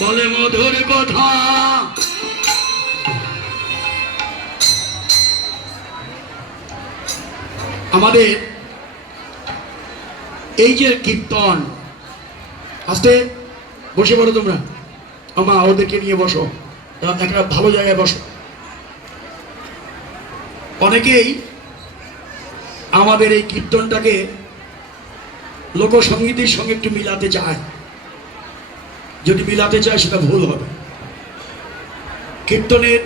বলে মধুর কথা। আমাদের এই যে কীর্তন, আস্তে বসে পড়ো তোমরা, আমা ওদেরকে নিয়ে বসো, একটা ভালো জায়গায় বসো। অনেকেই আমাদের এই কীর্তনটাকে লোকসঙ্গীতের সঙ্গে একটু মিলাতে চায়। যদি মিলাতে চায় সেটা ভুল হবে। কীর্তনের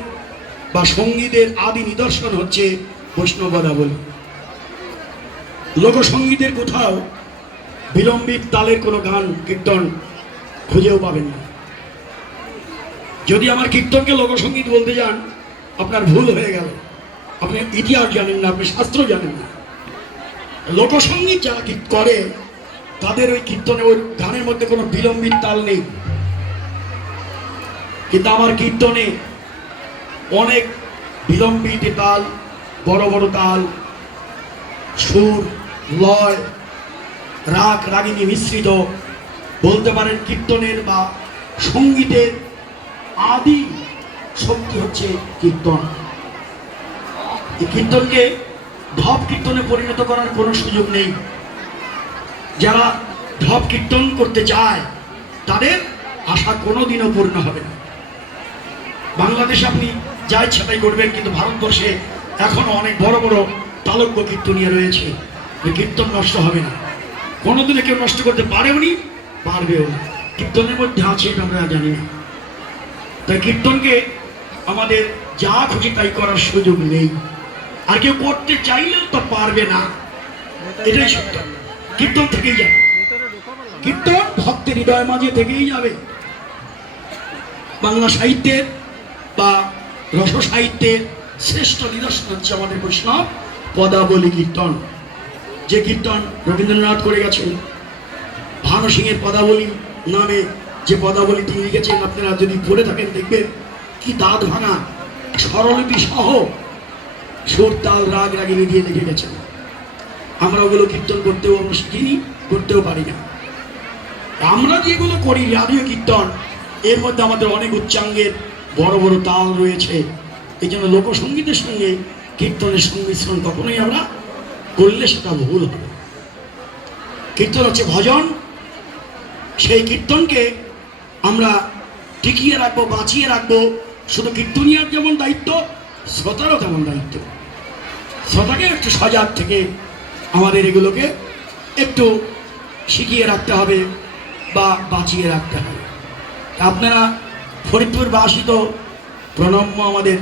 বা সঙ্গীতের আদি নিদর্শন হচ্ছে বৈষ্ণব পদাবলী। লোকসঙ্গীতের কোথাও বিলম্বিত তালের কোনো গান কীর্তন খুঁজেও পাবেন না। যদি আমার কীর্তনকে লোকসঙ্গীত বলতে যান, আপনার ভুল হয়ে গেল। আপনি ইতিহাস জানেন না, আপনি শাস্ত্র জানেন না। লোকসঙ্গীত যারা করে তাদের ওই কীর্তনে, ওই গানের মধ্যে কোনো বিলম্বিত তাল নেই। কিন্তু আমার কীর্তনে অনেক বিলম্বিত তাল, বড় বড় তাল, সুর, লয়, রাগ রাগিনী মিশ্রিত। বলতে পারেন কীর্তনের বা সঙ্গীতের আদি শক্তি হচ্ছে কীর্তন। এই কীর্তনকে ঢপ কীর্তনে পরিণত করার কোনো সুযোগ নেই। যারা ঢপ কীর্তন করতে চায় তাদের আশা কোনোদিনও পূর্ণ হবে না। বাংলাদেশে আপনি যা ইচ্ছা তাই করবেন, কিন্তু ভারতবর্ষে এখনো অনেক বড় বড় তালব্য কীর্তনীয় রয়েছে। ওই কীর্তন নষ্ট হবে না, কোনোদিনে কেউ নষ্ট করতে পারেও নি, পারবেও না। কীর্তনের মধ্যে আছে এটা আমরা জানি না। তাই কীর্তনকে আমাদের যা খুশি তাই করার সুযোগ নেই। আর কেউ করতে চাইলেও তো পারবে না, এটাই সত্য। কীর্তন থেকেই যাবে, কীর্তন ভক্তের হৃদয় মাঝে থেকেই যাবে। বাংলা সাহিত্যের বা রস সাহিত্যের শ্রেষ্ঠ নিদর্শন হচ্ছে আমাদের বৈষ্ণব পদাবলী কীর্তন। যে কীর্তন রবীন্দ্রনাথ করে গেছেন, ভানু সিংয়ের পদাবলী নামে যে পদাবলী তিনি লিখেছেন, আপনারা যদি পড়ে থাকেন দেখবেন কি দাঁত ভাঙা স্বরলিপি সহ সুর, তাল, রাগ রাগিনী দিয়ে লিখে গেছেন। আমরা ওগুলো কীর্তন করতেও শিখিনি, করতেও পারি না। আমরা যেগুলো করি রাধীয় কীর্তন, এর মধ্যে আমাদের অনেক উচ্চাঙ্গের বড় বড় তাল রয়েছে। এই জন্য লোকসঙ্গীতের সঙ্গে কীর্তনের সংমিশ্রণ কখনোই আমরা করলে সেটা ভুল হবে। কীর্তন হচ্ছে ভজন। সেই কীর্তনকে আমরা টিকিয়ে রাখবো, বাঁচিয়ে রাখবো। শুধু কীর্তনিয়ার যেমন দায়িত্ব, শ্রোতারও তেমন দায়িত্ব। শ্রোতাকে একটু সজাগ থেকে আমাদের এগুলোকে একটু শিখিয়ে রাখতে হবে বা বাঁচিয়ে রাখতে হবে। আপনারা ফরিদপুরবাসী তো প্রণম্য আমাদের,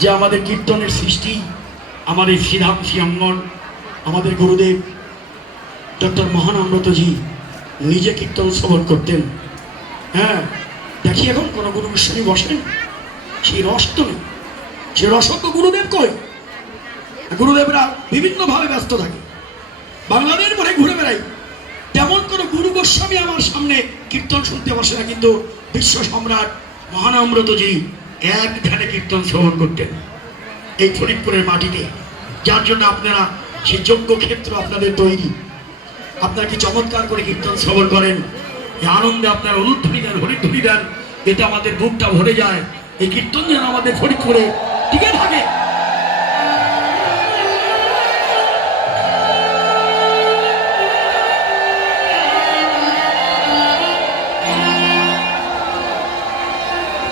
যে আমাদের কীর্তনের সৃষ্টি, আমাদের শ্রীধাম শ্রীঅঙ্গন, আমাদের গুরুদেব ডক্টর মহানম্রতজি নিজে কীর্তন শ্রবণ করতেন। হ্যাঁ, দেখি এখন কোনো গুরু গোস্বামী বসেন, সেই রস তো নেই। সে রস তো গুরুদেব কই? গুরুদেবরা বিভিন্নভাবে ব্যস্ত থাকে, বাংলাদেশ ভরে ঘুরে বেড়াই। তেমন কোনো গুরু গোস্বামী আমার সামনে কীর্তন শুনতে বসে না, কিন্তু বিশ্ব সম্রাট মহানম্রতজি এক ধ্যানে কীর্তন শ্রবণ করতেন এই ফরিদপুরের মাটিতে। যার জন্য আপনারা সেই যোগ্য ক্ষেত্র আপনাদের তৈরি। আপনারা কি চমৎকার করে কীর্তন শ্রবণ করেন, এই আনন্দে আপনারা অনুধ্বনি দেন, হরিধ্বনি দেন, এটা আমাদের বুকটা ভরে যায়। এই কীর্তন যেন আমাদের ফরিদপুরে টিকে থাকে।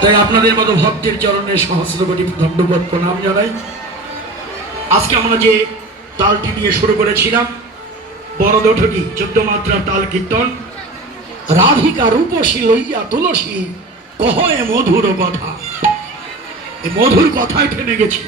তাই আপনাদের মতো ভক্তের চরণে সহস্র কোটি ধন্যবাদ প্রণাম জানাই। আজকে আমরা যে তালটি দিয়ে শুরু করেছিলাম, বড় দঠকি 14 মাত্রার তাল কীর্তন। রাধিকা রূপসী লইয়া তুলসী কহ এ মধুর কথা। এই মধুর কথায় থেমে গেছি।